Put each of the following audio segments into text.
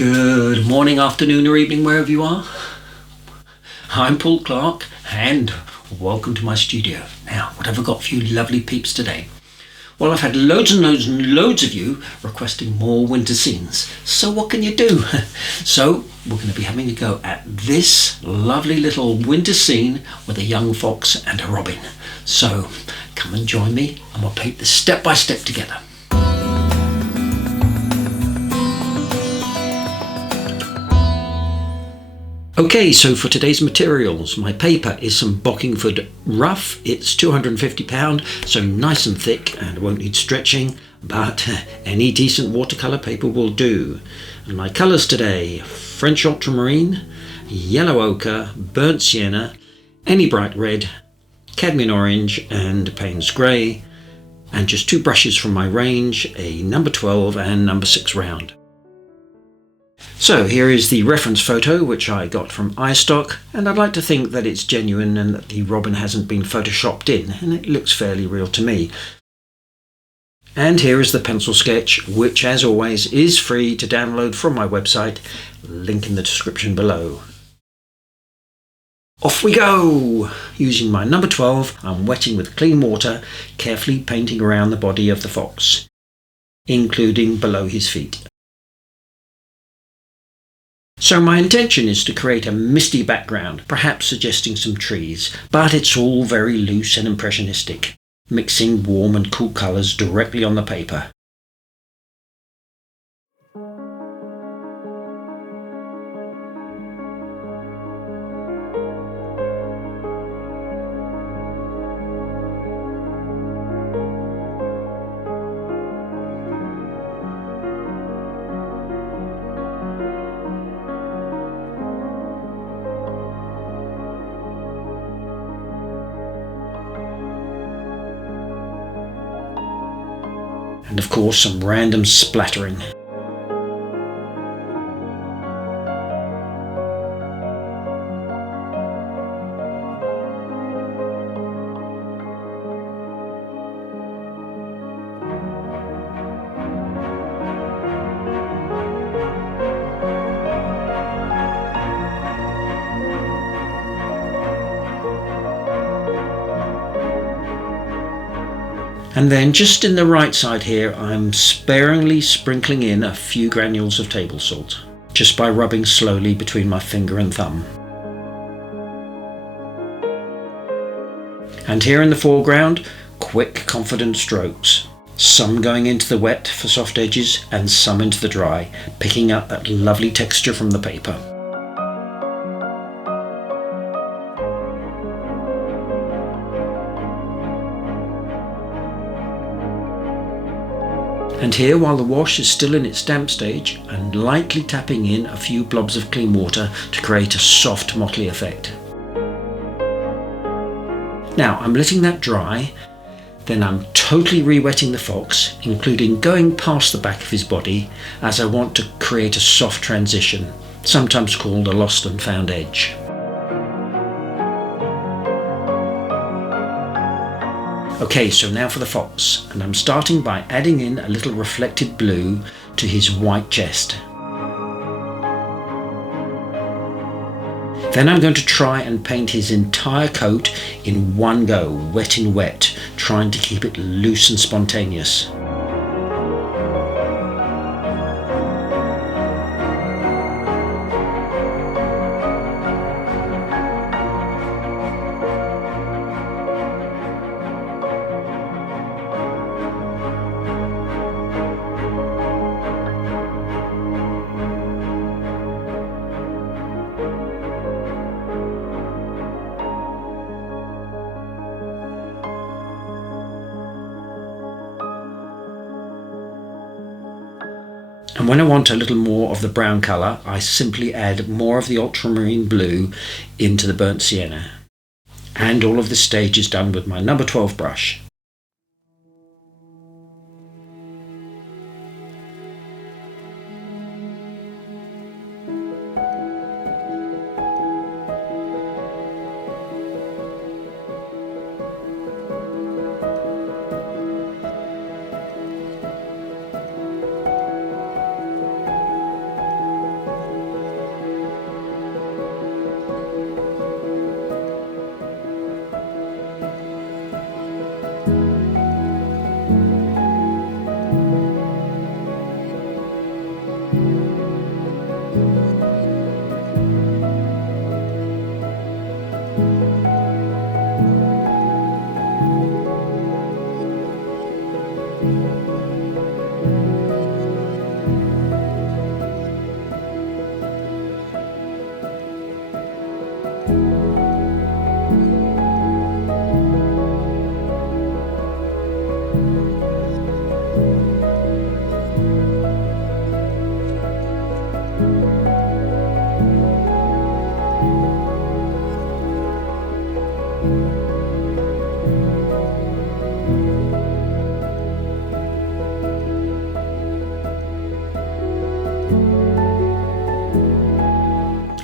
Good morning, afternoon or evening wherever you are. I'm Paul Clark and welcome to my studio. Now, what have I got for you lovely peeps today? Well, I've had loads and loads and loads of you requesting more winter scenes. So what can you do? So we're going to be having a go at this lovely little winter scene with a young fox and a robin. So come and join me and we'll paint this step by step together. Okay, so for today's materials, my paper is some Bockingford Rough. It's £250, so nice and thick and won't need stretching, but any decent watercolour paper will do. And my colours today, French ultramarine, yellow ochre, burnt sienna, any bright red, cadmium orange and Payne's grey, and just two brushes from my range, a number 12 and number 6 round. So here is the reference photo which I got from iStock, and I'd like to think that it's genuine and that the robin hasn't been photoshopped in, and it looks fairly real to me. And here is the pencil sketch, which as always is free to download from my website, link in the description below. Off we go! Using my number 12, I'm wetting with clean water, carefully painting around the body of the fox, including below his feet. So my intention is to create a misty background, perhaps suggesting some trees, but it's all very loose and impressionistic, mixing warm and cool colours directly on the paper. And of course some random splattering. And then just in the right side here, I'm sparingly sprinkling in a few granules of table salt, just by rubbing slowly between my finger and thumb. And here in the foreground, quick, confident strokes, some going into the wet for soft edges and some into the dry, picking up that lovely texture from the paper. And here, while the wash is still in its damp stage, I'm lightly tapping in a few blobs of clean water to create a soft motley effect. Now I'm letting that dry, then I'm totally re-wetting the fox, including going past the back of his body, as I want to create a soft transition, sometimes called a lost and found edge. Okay, so now for the fox, and I'm starting by adding in a little reflected blue to his white chest. Then I'm going to try and paint his entire coat in one go, wet in wet, trying to keep it loose and spontaneous. And when I want a little more of the brown colour, I simply add more of the ultramarine blue into the burnt sienna. And all of this stage is done with my number 12 brush.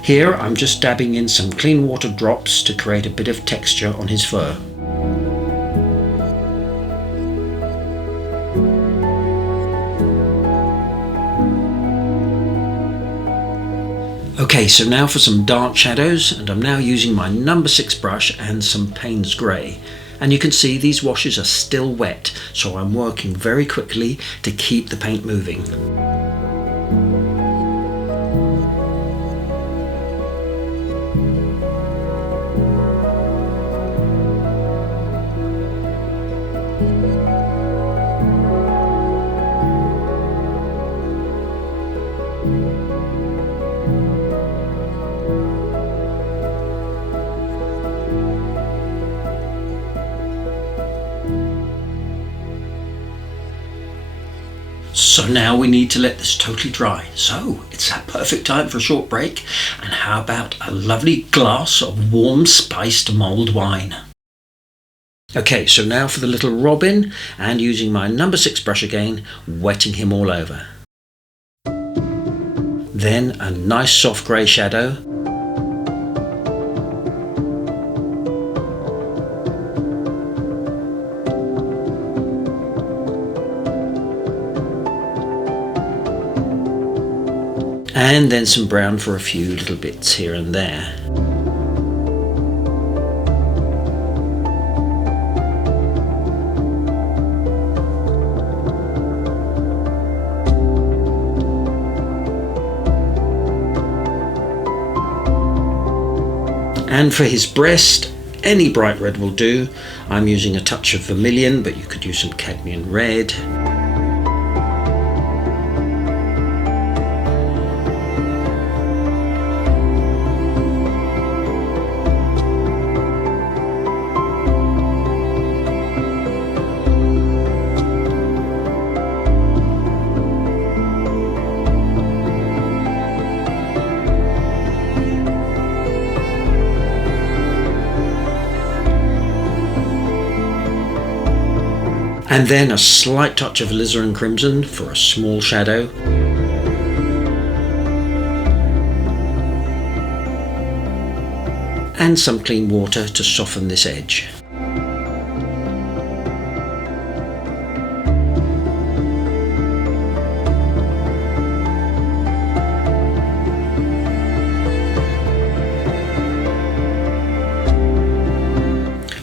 Here I'm just dabbing in some clean water drops to create a bit of texture on his fur. Okay, so now for some dark shadows, and I'm now using my number 6 brush and some Payne's Grey. And you can see these washes are still wet, so I'm working very quickly to keep the paint moving. So now we need to let this totally dry. So it's that perfect time for a short break. And how about a lovely glass of warm spiced mulled wine? Okay, so now for the little robin, and using my number 6 brush again, wetting him all over. Then a nice soft grey shadow. And then some brown for a few little bits here and there. And for his breast, any bright red will do. I'm using a touch of vermilion, but you could use some cadmium red. And then a slight touch of alizarin crimson for a small shadow. And some clean water to soften this edge.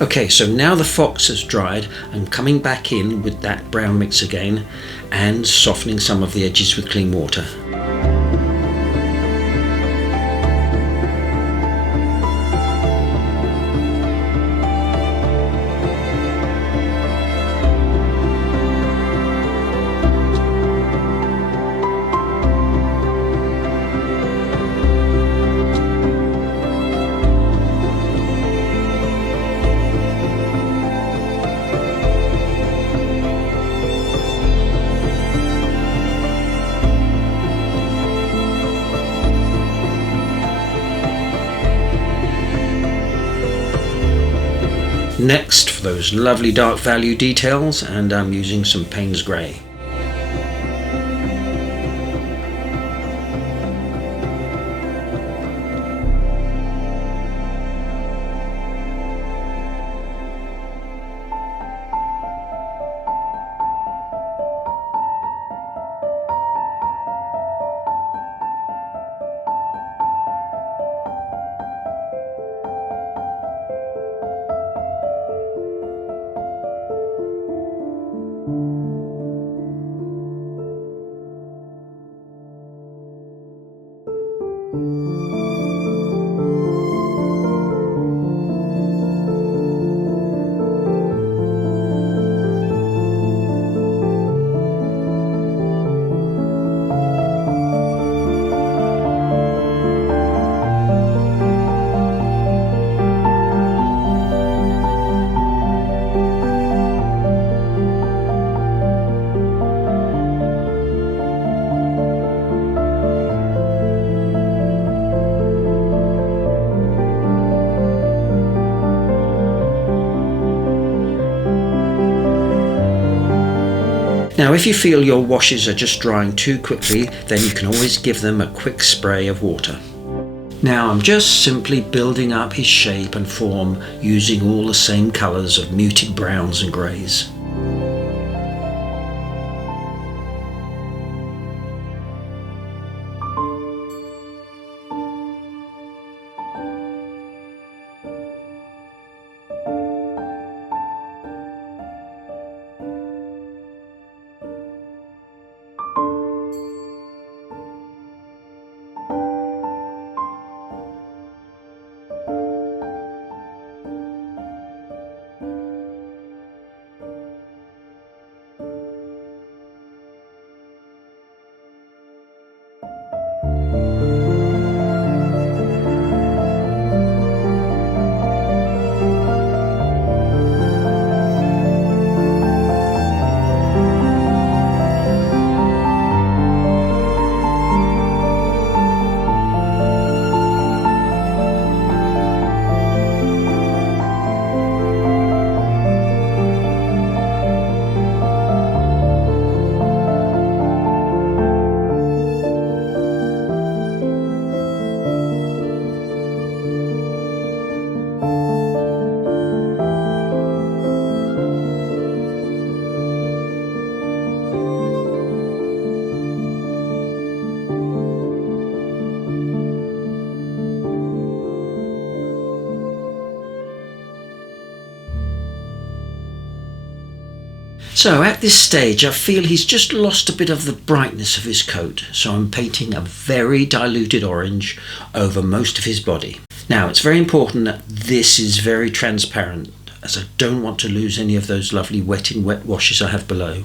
Okay, so now the fox has dried, I'm coming back in with that brown mix again and softening some of the edges with clean water. Next, for those lovely dark value details, and I'm using some Payne's Grey. Now if you feel your washes are just drying too quickly, then you can always give them a quick spray of water. Now I'm just simply building up his shape and form using all the same colours of muted browns and greys. So at this stage I feel he's just lost a bit of the brightness of his coat, so I'm painting a very diluted orange over most of his body. Now it's very important that this is very transparent, as I don't want to lose any of those lovely wet in wet washes I have below.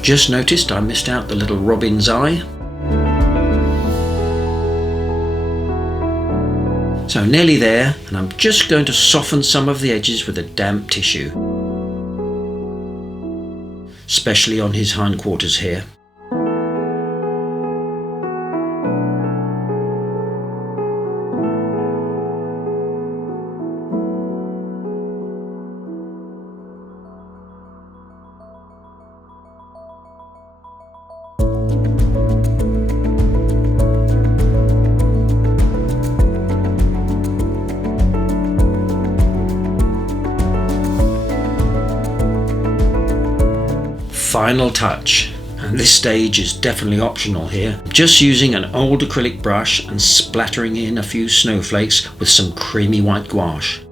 Just noticed I missed out the little robin's eye. So nearly there, and I'm just going to soften some of the edges with a damp tissue, especially on his hindquarters here. Final touch, and this stage is definitely optional here. Just using an old acrylic brush and splattering in a few snowflakes with some creamy white gouache.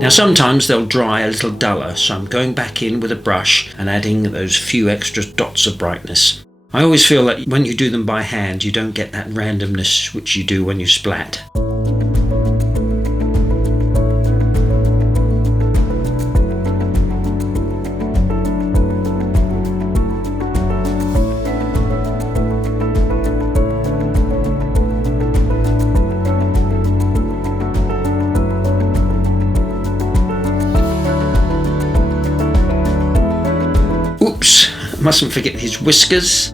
Now sometimes they'll dry a little duller, so I'm going back in with a brush and adding those few extra dots of brightness. I always feel that when you do them by hand, you don't get that randomness which you do when you splat. Oops, mustn't forget his whiskers.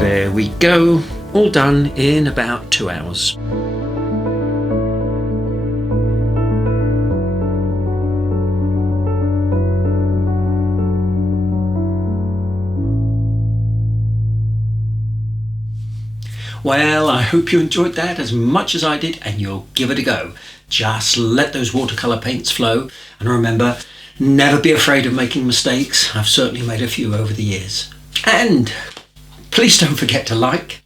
There we go, all done in about 2 hours. Well, I hope you enjoyed that as much as I did, and you'll give it a go. Just let those watercolour paints flow, and remember, never be afraid of making mistakes. I've certainly made a few over the years. And please don't forget to like,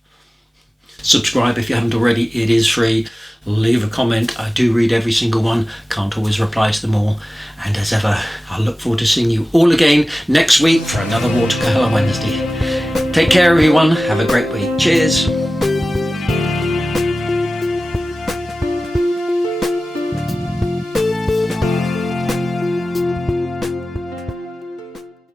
subscribe if you haven't already, it is free. Leave a comment, I do read every single one, can't always reply to them all. And as ever, I'll look forward to seeing you all again next week for another Watercolour Wednesday. Take care everyone, have a great week. Cheers.